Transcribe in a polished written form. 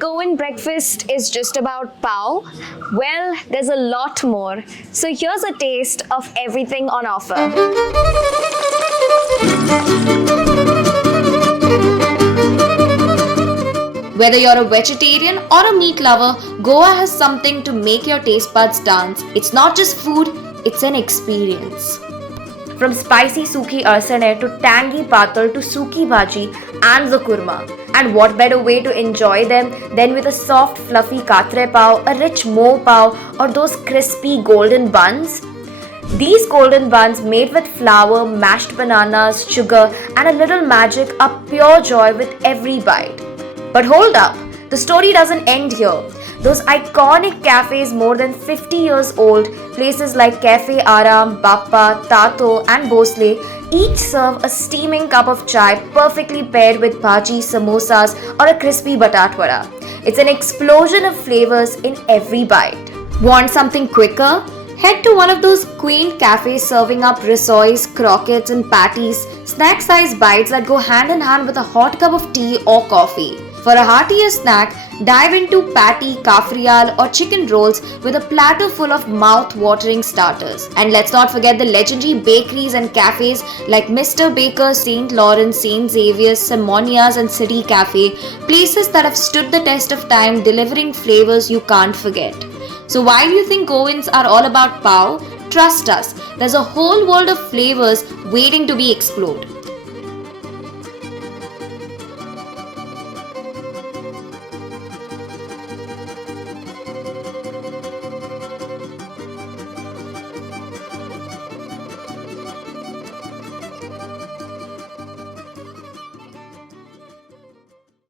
Goan Breakfast is just about pav? Well, there's a lot more. So here's a taste of everything on offer. Whether you're a vegetarian or a meat lover, Goa has something to make your taste buds dance. It's not just food, it's an experience. From spicy sukhi alsane to tangy patal to sukhi bhaji and the khurma. And what better way to enjoy them than with a soft fluffy katre pav, a rich mo pav, or those crispy golden buns? These golden buns made with flour, mashed bananas, sugar and a little magic are pure joy with every bite. But hold up, the story doesn't end here. Those iconic cafes more than 50 years old, places like Cafe Aram, Bappa, Tato and Bosle, each serve a steaming cup of chai perfectly paired with bhaji, samosas or a crispy batat vada. It's an explosion of flavors in every bite. Want something quicker? Head to one of those quaint cafes serving up rissois, croquettes and patties, snack-sized bites that go hand in hand with a hot cup of tea or coffee. For a heartier snack, dive into patty, kafrial or chicken rolls with a platter full of mouth-watering starters. And let's not forget the legendary bakeries and cafes like Mr. Baker, St. Lawrence, St. Xavier's, Simonia's and City Cafe, places that have stood the test of time delivering flavors you can't forget. So while you think Goans are all about pav, trust us, there's a whole world of flavors waiting to be explored.